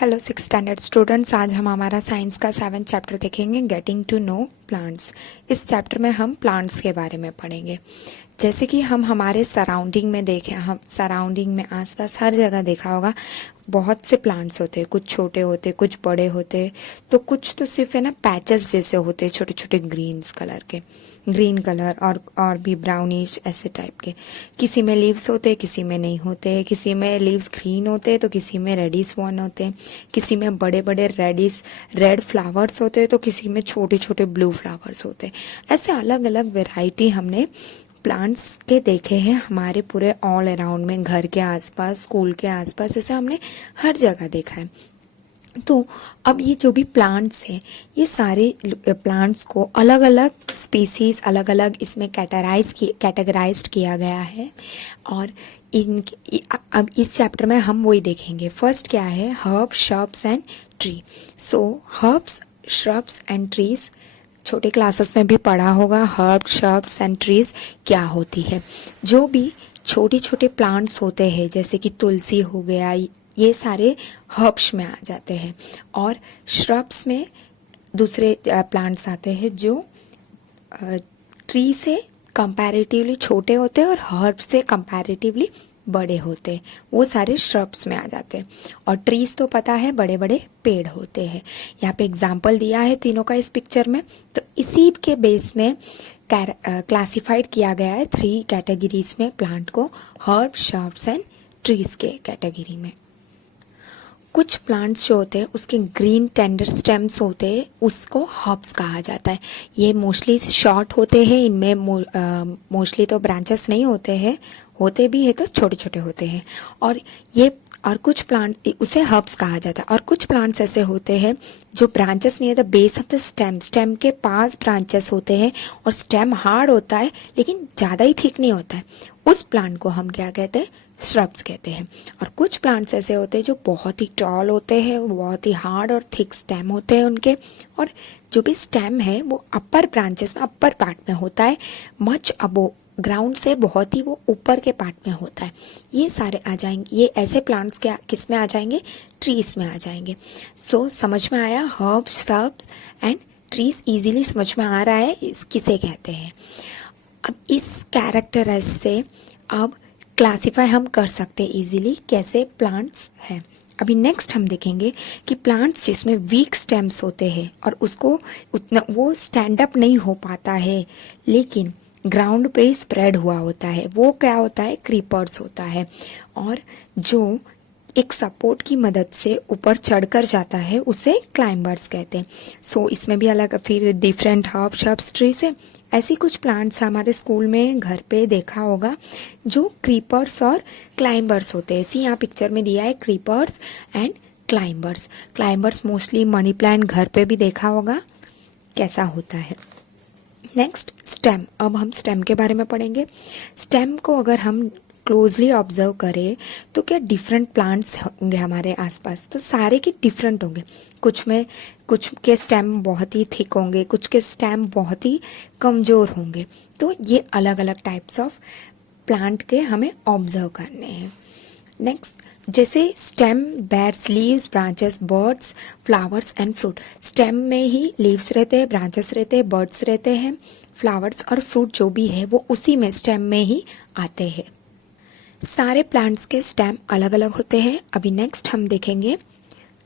Hello 6 standard students, आज हम हमारा साइंस का 7th चैप्टर देखेंगे, गेटिंग टू नो प्लांट्स। इस चैप्टर में हम प्लांट्स के बारे में पढ़ेंगे। जैसे कि हम हमारे सराउंडिंग में देखें, हम सराउंडिंग में आसपास हर जगह देखा होगा, बहुत से प्लांट्स होते हैं। कुछ छोटे होते, कुछ बड़े होते, तो कुछ तो सिर्फ है ना पैचेस जैसे होते, छोटे छोटे ग्रीन कलर और भी ब्राउनिश ऐसे टाइप के। किसी में लीव्स होते, किसी में नहीं होते। किसी में लीव्स ग्रीन होते तो किसी में रेडिश वन होते। किसी में बड़े बड़े रेड फ्लावर्स होते तो किसी में छोटे छोटे ब्लू फ्लावर्स होते। ऐसे अलग अलग वेराइटी हमने प्लांट्स के देखे हैं हमारे पूरे ऑल अराउंड में, घर के आसपास, स्कूल के आसपास, ऐसे हमने हर जगह देखा है। तो अब ये जो भी प्लांट्स हैं, ये सारे प्लांट्स को अलग अलग स्पीसीज, अलग अलग इसमें कैटेगराइज्ड किया गया है। और अब इस चैप्टर में हम वही देखेंगे। फर्स्ट क्या है, herb, shrubs and tree. So herbs, shrubs and trees छोटे क्लासेस में भी पढ़ा होगा। हर्ब, श्रब्स एंड ट्रीज क्या होती है। जो भी छोटे छोटे प्लांट्स होते हैं, जैसे कि तुलसी हो गया, ये सारे हर्ब्स में आ जाते हैं। और श्रब्स में दूसरे प्लांट्स आते हैं जो ट्री से कंपैरेटिवली छोटे होते हैं और हर्ब से कंपैरेटिवली बड़े होते हैं, वो सारे श्रब्स में आ जाते हैं। और ट्रीज तो पता है, बड़े बड़े पेड़ होते हैं। यहाँ पे एग्जाम्पल दिया है तीनों का इस पिक्चर में। तो इसी के बेस में क्लासिफाइड किया गया है 3 कैटेगरीज में प्लांट को, हर्ब, श्रब्स एंड ट्रीज के कैटेगरी में। कुछ प्लांट्स जो होते हैं उसके ग्रीन टेंडर स्टेम्स होते हैं, उसको हर्ब्स कहा जाता है। ये मोस्टली शॉर्ट होते हैं, इनमें मोस्टली तो ब्रांचेस नहीं होते हैं, होते भी है तो छोटे छोटे होते हैं। और कुछ प्लांट उसे हर्ब्स कहा जाता है। और कुछ प्लांट्स ऐसे होते हैं जो ब्रांचेस नहीं है, the base of the stem के पास ब्रांचेस होते हैं और स्टेम हार्ड होता है लेकिन ज़्यादा ही थिक नहीं होता है। उस प्लांट को हम क्या कहते हैं, श्रब्स कहते हैं। और कुछ प्लांट्स ऐसे होते हैं जो बहुत ही टॉल होते हैं, बहुत ही हार्ड और थिक स्टेम होते हैं उनके। और जो भी स्टेम है वो अपर ब्रांचेस में, अपर पार्ट में होता है, मच अबो ग्राउंड से बहुत ही वो ऊपर के पार्ट में होता है। ये सारे आ जाएंगे, ये ऐसे प्लांट्स क्या किस में आ जाएंगे, ट्रीज में आ जाएंगे। सो समझ में आया, herbs, shrubs and trees easily समझ में आ रहा है किसे कहते हैं। अब इस कैरेक्टराइज से अब क्लासिफाई हम कर सकते हैं इजीली कैसे प्लांट्स हैं। अभी नेक्स्ट हम देखेंगे कि प्लांट्स जिसमें वीक स्टेम्स होते हैं और उसको उतना वो स्टैंड अप नहीं हो पाता है लेकिन ग्राउंड पे ही स्प्रेड हुआ होता है, वो क्या होता है, क्रीपर्स होता है। और जो एक सपोर्ट की मदद से ऊपर चढ़कर जाता है उसे क्लाइंबर्स कहते हैं। सो इसमें भी अलग फिर डिफरेंट हर्ब, श्रब्स, ट्रीज है। ऐसी कुछ प्लांट्स हमारे स्कूल में, घर पे देखा होगा जो क्रीपर्स और क्लाइंबर्स होते हैं। ऐसी यहाँ पिक्चर में दिया है, creepers and climbers. Climbers mostly money plant घर पे भी देखा होगा कैसा होता है। Next stem. अब हम स्टेम के बारे में पढ़ेंगे। स्टेम को अगर हम क्लोजली ऑब्जर्व करें तो क्या डिफरेंट प्लांट्स होंगे हमारे आसपास, तो सारे के डिफरेंट होंगे। कुछ के स्टेम बहुत ही थिक होंगे, कुछ के स्टेम बहुत ही कमज़ोर होंगे। तो ये अलग अलग टाइप्स ऑफ प्लांट के हमें ऑब्जर्व करने हैं। नेक्स्ट, जैसे stem bears leaves, branches, birds, flowers and fruit. Stem में ही लीव्स रहते हैं, ब्रांचेस रहते हैं, बर्ड्स रहते हैं, फ्लावर्स और फ्रूट जो भी है वो उसी में स्टेम में ही आते हैं। सारे प्लांट्स के स्टेम अलग अलग होते हैं। अभी नेक्स्ट हम देखेंगे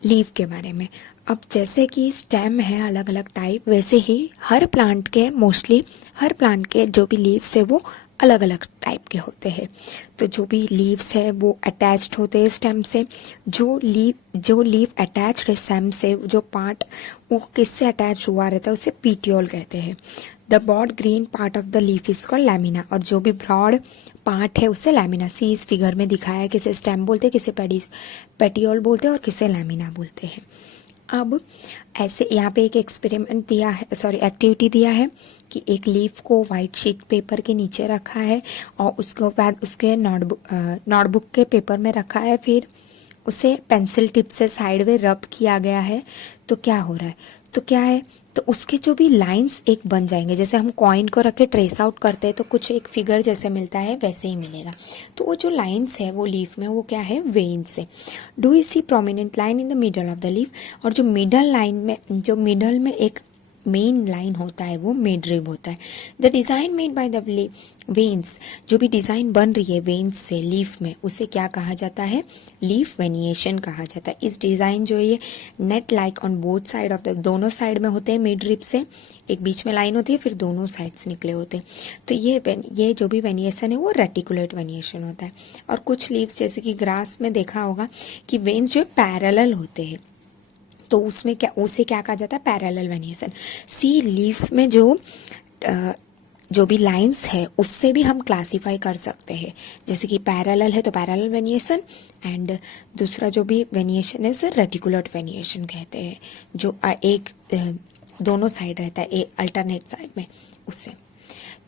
लीव के बारे में। अब जैसे कि स्टेम है अलग अलग टाइप, वैसे ही हर प्लांट के जो भी लीव्स है वो अलग अलग टाइप के होते हैं। तो जो भी लीव्स है वो अटैच्ड होते हैं स्टेम से। जो लीव अटैच्ड है स्टेम से, जो पार्ट वो किससे अटैच हुआ रहता है उसे पीटियोल कहते हैं। The broad green part of the leaf is called lamina. और जो भी ब्रॉड पार्ट है उसे लैमिना, सी इस फिगर में दिखाया है, किसे स्टेम बोलते हैं, किसे पेटियोल बोलते हैं और किसे लैमिना बोलते हैं। अब ऐसे यहाँ पे एक एक्सपेरिमेंट दिया है, एक्टिविटी दिया है कि एक लीफ को वाइट शीट पेपर के नीचे रखा है और उसके बाद उसके नोटबुक के पेपर में रखा है, फिर उसे पेंसिल टिप से साइड में रब किया गया है। तो क्या हो रहा है, तो क्या है, तो उसके जो भी लाइंस एक बन जाएंगे, जैसे हम कॉइन को रख के ट्रेस आउट करते हैं तो कुछ एक फिगर जैसे मिलता है वैसे ही मिलेगा। तो वो जो लाइंस है वो लीफ में वो क्या है, वेन्स है। Do you see prominent line in the middle of the leaf? और जो मिडल लाइन में, जो मिडल में एक मेन लाइन होता है वो मिड रिब होता है। The design made by the veins, जो भी डिज़ाइन बन रही है वेन्स से लीफ में, उसे क्या कहा जाता है, लीफ वेनिएशन कहा जाता है। इस डिज़ाइन जो है ये net like on both side of the, दोनों साइड में होते हैं मिड रिब से, एक बीच में लाइन होती है फिर दोनों साइड्स निकले होते हैं। तो ये जो भी वेनिएशन है वो रेटिकुलेट वेनिएशन होता है। और कुछ लीव्स जैसे कि ग्रास में देखा होगा कि वेन्स जो पैरेलल होते हैं, तो उसमें क्या, उसे क्या कहा जाता है, पैरेलल वेनिएशन। सी लीफ में जो भी लाइंस है उससे भी हम क्लासिफाई कर सकते हैं, जैसे कि पैरेलल है तो पैरेलल वेनिएशन, एंड दूसरा जो भी वेनिएशन है उसे रेटिकुलर वेनिएशन कहते हैं, जो एक दोनों साइड रहता है, एक अल्टरनेट साइड में, उससे।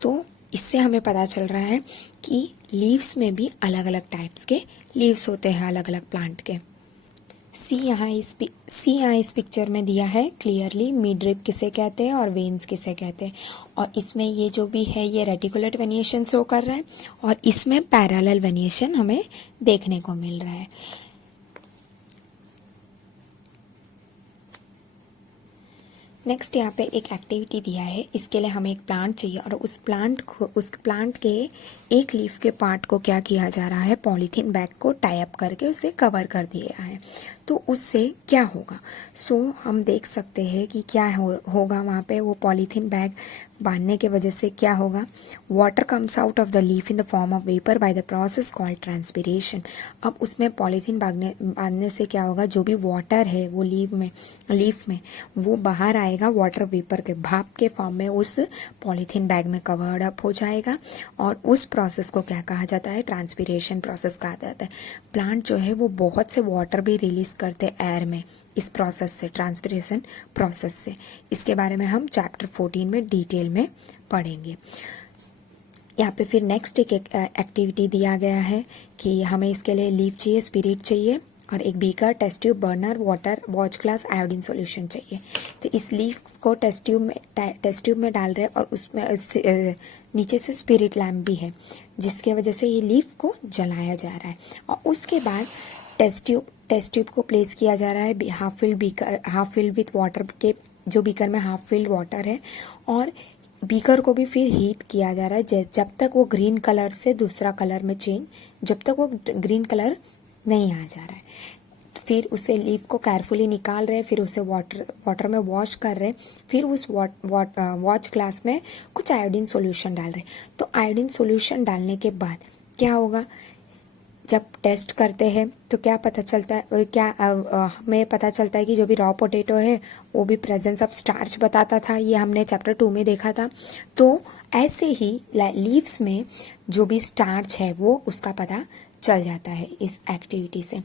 तो इससे हमें पता चल रहा है कि लीव्स में भी अलग अलग टाइप्स के लीव्स होते हैं, अलग अलग प्लांट के। सी यहाँ इस पिक्चर में दिया है क्लियरली, मिड रिब किसे कहते हैं और वेन्स किसे कहते हैं। और इसमें ये जो भी है ये रेटिकुलेट वेनिएशन शो कर रहा है और इसमें पैरेलल वेनिएशन हमें देखने को मिल रहा है। नेक्स्ट यहाँ पे एक एक्टिविटी दिया है, इसके लिए हमें एक प्लांट चाहिए और उस प्लांट के एक लीफ के पार्ट को क्या किया जा रहा है, पॉलीथीन बैग को टाई अप करके उसे कवर कर दिया है। तो उससे क्या होगा, हम देख सकते हैं कि क्या होगा वहाँ पे, वो पॉलीथीन बैग बांधने के वजह से क्या होगा, water comes out of the leaf in the form of vapour by the process called transpiration. अब उसमें पॉलीथीन बांधने से क्या होगा, जो भी वाटर है वो लीफ में वो बाहर आएगा, वाटर वेपर के भाप के फॉर्म में उस पॉलीथीन बैग में कवर्ड अप हो जाएगा। और उस प्रोसेस को क्या कहा जाता है, ट्रांसपिरेशन प्रोसेस कहा जाता है। प्लांट जो है वो बहुत से वाटर भी रिलीज करते हैं एयर में इस प्रोसेस से, ट्रांसपिरेशन प्रोसेस से। इसके बारे में हम चैप्टर 14 में डिटेल में पढ़ेंगे। यहाँ पे फिर नेक्स्ट एक एक्टिविटी दिया गया है कि हमें इसके लिए लीफ चाहिए, स्पिरिट चाहिए और एक beaker, test tube, burner, water, watch glass, iodine solution चाहिए। तो इस लीफ को टेस्ट ट्यूब में डाल रहे हैं और उसमें नीचे से स्पिरिट लैम्प भी है, जिसके वजह से ये लीफ को जलाया जा रहा है। और उसके बाद टेस्ट ट्यूब को प्लेस किया जा रहा है हाफ फिल्ड विथ वाटर के, जो बीकर में हाफ फिल्ड वाटर है, और बीकर को भी फिर हीट किया जा रहा है जब तक वो ग्रीन कलर से दूसरा कलर में चेंज, जब तक वो ग्रीन कलर नहीं आ जा रहा है। फिर उसे लीफ को केयरफुली निकाल रहे हैं, फिर उसे वाटर में वॉश कर रहे हैं, फिर उस वॉच ग्लास में कुछ आयोडीन सॉल्यूशन डाल रहे हैं। तो आयोडीन सॉल्यूशन डालने के बाद क्या होगा, जब टेस्ट करते हैं तो क्या पता चलता है, हमें पता चलता है कि जो भी रॉ पोटैटो है वो भी प्रेजेंस ऑफ स्टार्च बताता था, ये हमने चैप्टर 2 में देखा था। तो ऐसे ही लीव्स में जो भी स्टार्च है वो उसका पता चल जाता है इस एक्टिविटी से।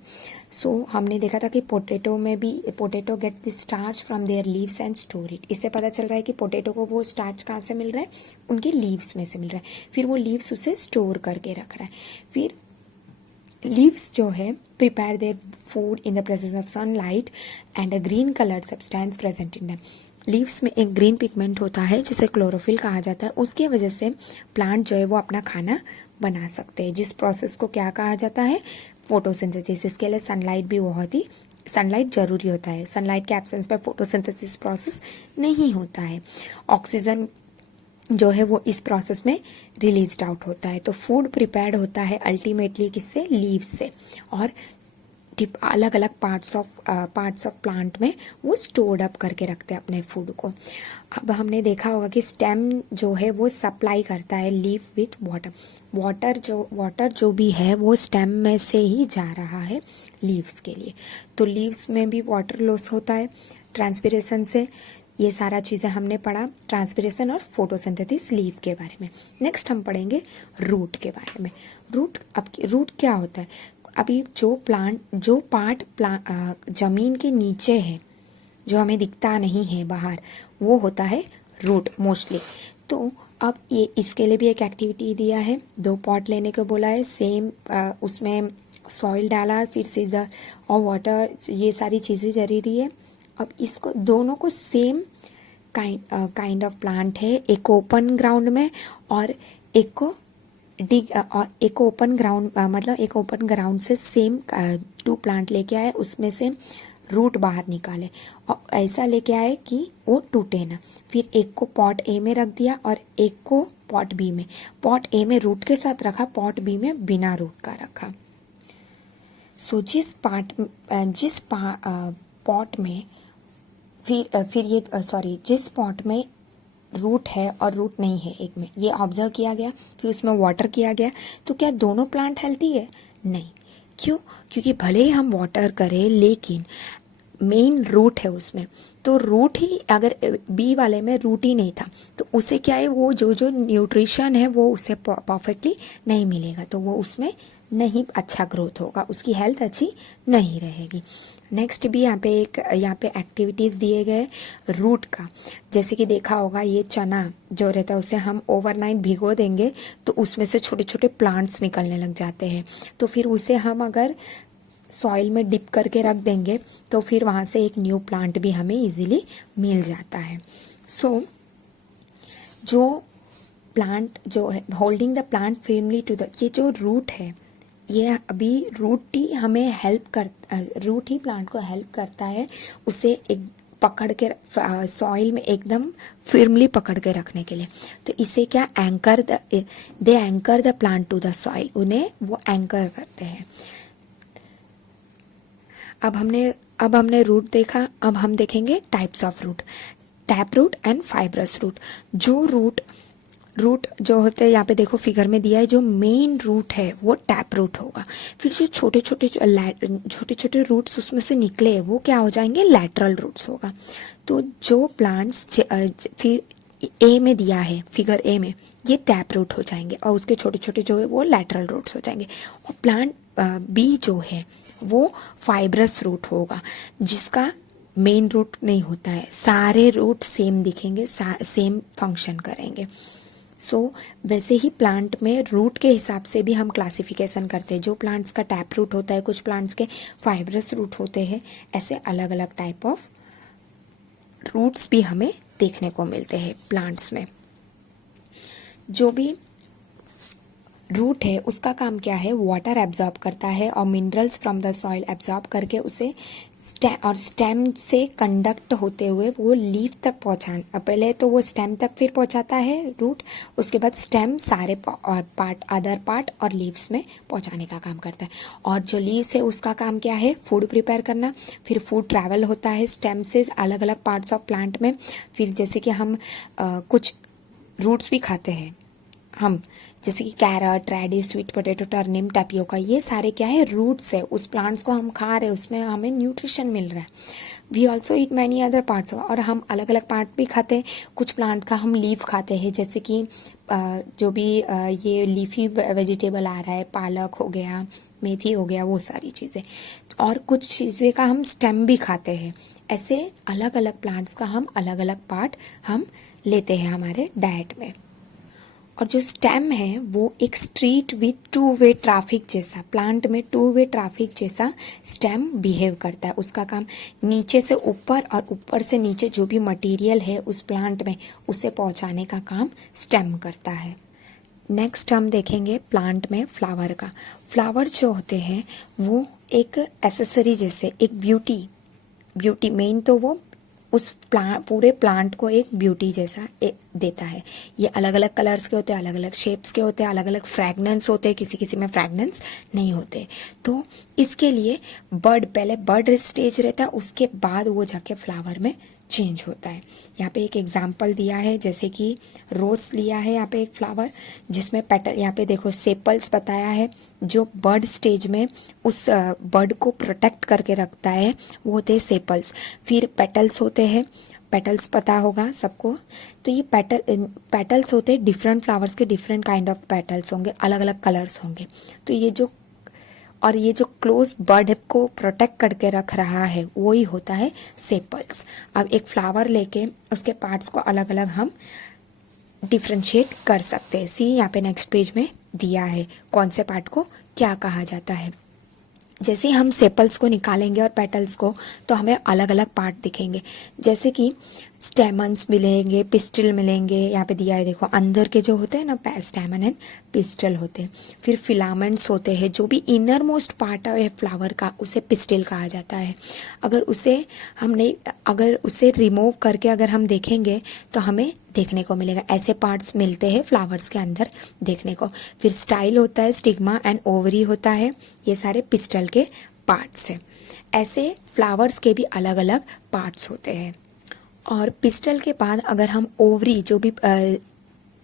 हमने देखा था कि पोटैटो में भी, potato get the starch from there leaves and store it. इससे पता चल रहा है कि पोटैटो को वो स्टार्च कहाँ से मिल रहा है, उनके लीव्स में से मिल रहा है। फिर वो लीव्स उसे स्टोर करके रख रहा है। फिर लीव्स जो है prepare their food in the presence of sunlight and a green coloured substance present in them. Leaves में एक ग्रीन पिगमेंट होता है जिसे क्लोरोफिल कहा जाता है, उसकी वजह से प्लांट जो है वो अपना खाना बना सकते हैं, जिस प्रोसेस को क्या कहा जाता है, फोटोसिंथेसिस। इसके लिए सनलाइट जरूरी होता है, सनलाइट के एब्सेंस में फोटोसिंथेसिस प्रोसेस नहीं होता है। ऑक्सीजन जो है वो इस प्रोसेस में रिलीज्ड आउट होता है। तो फूड प्रिपेयर्ड होता है अल्टीमेटली किससे, लीव्स से, और अलग अलग पार्ट्स ऑफ प्लांट में वो स्टोर्ड अप करके रखते हैं अपने फूड को। अब हमने देखा होगा कि स्टेम जो है वो सप्लाई करता है लीफ विथ वाटर जो भी है वो स्टेम में से ही जा रहा है लीव्स के लिए। तो लीव्स में भी वाटर लॉस होता है ट्रांसपिरेशन से। ये सारा चीज़ें हमने पढ़ा, ट्रांसपिरेशन और फोटोसिंथेसिस लीफ के बारे में। नेक्स्ट हम पढ़ेंगे रूट के बारे में। रूट क्या होता है, अभी जो पार्ट जमीन के नीचे है, जो हमें दिखता नहीं है बाहर, वो होता है रूट मोस्टली। तो अब ये इसके लिए भी एक एक्टिविटी दिया है, 2 पॉट लेने को बोला है, सेम उसमें सॉइल डाला, फिर सीजर और वाटर, ये सारी चीज़ें जरूरी है। अब इसको दोनों को सेम काइंड ऑफ प्लांट है, एक ओपन ग्राउंड में और एक को एक ओपन ग्राउंड मतलब एक ओपन ग्राउंड से सेम टू प्लांट लेके आए, उसमें से रूट बाहर निकाले और ऐसा लेके आए कि वो टूटे ना। फिर एक को पॉट ए में रख दिया और एक को पॉट बी में। पॉट ए में रूट के साथ रखा, पॉट बी में बिना रूट का रखा। सो जिस पॉट में फिर ये जिस पॉट में रूट है और रूट नहीं है एक में, ये ऑब्जर्व किया गया, फिर उसमें वाटर किया गया, तो क्या दोनों प्लांट हेल्थी है? नहीं। क्यों? क्योंकि भले ही हम वाटर करें लेकिन मेन रूट है उसमें, तो रूट ही अगर बी वाले में रूट ही नहीं था तो उसे क्या है, वो जो न्यूट्रिशन है वो उसे परफेक्टली नहीं मिलेगा, तो वो उसमें नहीं अच्छा ग्रोथ होगा, उसकी हेल्थ अच्छी नहीं रहेगी। नेक्स्ट भी यहाँ पे एक्टिविटीज़ दिए गए रूट का। जैसे कि देखा होगा, ये चना जो रहता है उसे हम ओवरनाइट भिगो देंगे तो उसमें से छोटे छोटे प्लांट्स निकलने लग जाते हैं, तो फिर उसे हम अगर सॉइल में डिप करके रख देंगे तो फिर वहाँ से एक न्यू प्लांट भी हमें इजीली मिल जाता है। सो जो प्लांट जो है holding the plant firmly to the, ये जो रूट है, ये अभी रूट ही प्लांट को हेल्प करता है उसे एक पकड़ के सॉइल में एकदम फर्मली पकड़ के रखने के लिए। तो इसे क्या दे anchor the plant to the soil, उन्हें वो एंकर करते हैं। अब हमने रूट देखा, अब हम देखेंगे types of root, tap root and fibrous root. जो रूट जो होते हैं, यहाँ पे देखो फिगर में दिया है, जो मेन रूट है वो टैप रूट होगा। फिर जो छोटे छोटे रूट्स उसमें से निकले वो क्या हो जाएंगे, लैटरल रूट्स होगा। तो जो प्लांट्स फिर ए में दिया है, फिगर ए में, ये टैप रूट हो जाएंगे और उसके छोटे छोटे जो है वो लैटरल रूट्स हो जाएंगे। और प्लांट बी जो है वो फाइब्रस रूट होगा, जिसका मेन रूट नहीं होता है, सारे रूट सेम दिखेंगे, सेम फंक्शन करेंगे। वैसे ही प्लांट में रूट के हिसाब से भी हम क्लासिफिकेशन करते हैं। जो प्लांट्स का टैप रूट होता है, कुछ प्लांट्स के फाइब्रस रूट होते हैं, ऐसे अलग अलग टाइप ऑफ रूट्स भी हमें देखने को मिलते हैं प्लांट्स में। जो भी रूट है उसका काम क्या है, वाटर एब्जॉर्ब करता है और minerals from the soil absorb करके उसे स्टेम से कंडक्ट होते हुए वो लीफ तक पहले तो वो स्टेम तक फिर पहुंचाता है रूट, उसके बाद स्टेम सारे अदर पार्ट और लीव्स में पहुंचाने का काम करता है। और जो लीव्स है उसका काम क्या है, फूड प्रिपेयर करना। फिर फूड ट्रैवल होता है स्टेम से अलग अलग पार्ट्स ऑफ प्लांट में। फिर जैसे कि हम कुछ रूट्स भी खाते हैं हम, जैसे कि carrot, radish, sweet potato, turnip, tapioca, ये सारे क्या है, रूट्स है। उस प्लांट्स को हम खा रहे हैं, उसमें हमें न्यूट्रिशन मिल रहा है। We also eat many other parts, और हम अलग अलग पार्ट भी खाते हैं। कुछ प्लांट का हम लीफ खाते हैं, जैसे कि जो भी ये लीफी वेजिटेबल आ रहा है, पालक हो गया, मेथी हो गया, वो सारी चीज़ें। और कुछ चीज़ें का हम स्टेम भी खाते हैं। ऐसे अलग अलग प्लांट्स का हम अलग अलग पार्ट हम लेते हैं हमारे डाइट में। और जो स्टेम है वो एक street with two way traffic जैसा, प्लांट में टू वे ट्रैफिक जैसा स्टेम बिहेव करता है। उसका काम नीचे से ऊपर और ऊपर से नीचे जो भी मटेरियल है उस प्लांट में उसे पहुंचाने का काम स्टेम करता है। नेक्स्ट हम देखेंगे प्लांट में फ्लावर का। फ्लावर जो होते हैं वो एक एसेसरी जैसे, एक ब्यूटी मेन तो वो उस पूरे प्लांट को एक ब्यूटी जैसा देता है। ये अलग अलग कलर्स के होते हैं, अलग अलग शेप्स के होते हैं, अलग अलग फ्रैग्नेंस होते हैं, किसी किसी में फ्रैग्नेंस नहीं होते। तो इसके लिए पहले बर्ड स्टेज रहता है, उसके बाद वो जाके फ्लावर में चेंज होता है। यहाँ पे एक एग्जाम्पल दिया है, जैसे कि रोज लिया है यहाँ पे एक फ्लावर, जिसमें पेटल, यहाँ पे देखो सेपल्स बताया है, जो बर्ड स्टेज में उस बर्ड को प्रोटेक्ट करके रखता है वो होते हैं सेपल्स। फिर पेटल्स होते हैं, पेटल्स पता होगा सबको। तो ये पेटल्स होते हैं, डिफरेंट फ्लावर्स के डिफरेंट काइंड ऑफ पेटल्स होंगे, अलग अलग कलर्स होंगे। तो ये जो क्लोज बर्ड को प्रोटेक्ट करके रख रहा है वो ही होता है सेपल्स। अब एक फ्लावर लेके उसके पार्ट्स को अलग अलग हम डिफ्रेंशिएट कर सकते हैं। सी यहाँ पे नेक्स्ट पेज में दिया है कौन से पार्ट को क्या कहा जाता है। जैसे हम सेपल्स को निकालेंगे और पेटल्स को, तो हमें अलग अलग पार्ट दिखेंगे। जैसे कि स्टेमन्स मिलेंगे, पिस्टल मिलेंगे, यहाँ पे दिया है देखो, अंदर के जो होते हैं ना स्टेमन एंड पिस्टल होते हैं। फिर फिलामेंट्स होते हैं, जो भी इनर मोस्ट पार्ट है फ्लावर का उसे पिस्टल कहा जाता है। अगर उसे रिमूव करके अगर हम देखेंगे तो हमें देखने को मिलेगा, ऐसे पार्ट्स मिलते हैं फ्लावर्स के अंदर देखने को। फिर स्टाइल होता है, स्टिग्मा एंड ओवरी होता है, ये सारे पिस्टल के पार्ट्स हैं। ऐसे फ्लावर्स के भी अलग अलग पार्ट्स होते हैं। और पिस्टल के बाद अगर हम ओवरी, जो भी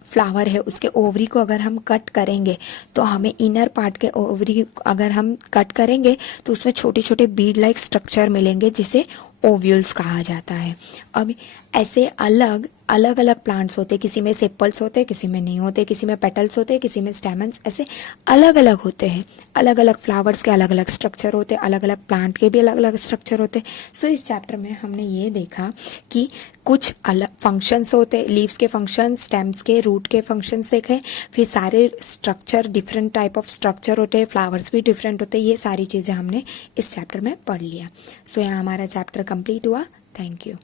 फ्लावर है उसके ओवरी को अगर हम कट करेंगे तो हमें इनर पार्ट के ओवरी अगर हम कट करेंगे तो उसमें छोटे छोटे बीड लाइक स्ट्रक्चर मिलेंगे, जिसे ओव्यूल्स कहा जाता है। अब ऐसे अलग अलग प्लांट्स होते, किसी में सेपल्स होते, किसी में नहीं होते, किसी में पेटल्स होते, किसी में स्टेमन्स, ऐसे अलग अलग होते हैं। अलग अलग फ्लावर्स के अलग अलग स्ट्रक्चर होते, अलग अलग प्लांट के भी अलग अलग स्ट्रक्चर होते। सो इस चैप्टर में हमने ये देखा कि कुछ अलग फंक्शंस होते, लीव्स के फंक्शंस, स्टेम्स के, रूट के फंक्शंस देखे। फिर सारे structure, different type of structure होते हैं, फ्लावर्स भी डिफरेंट होते हैं। ये सारी चीज़ें हमने इस चैप्टर में पढ़ लिया। सो यहाँ हमारा चैप्टर कंप्लीट हुआ। Thank you.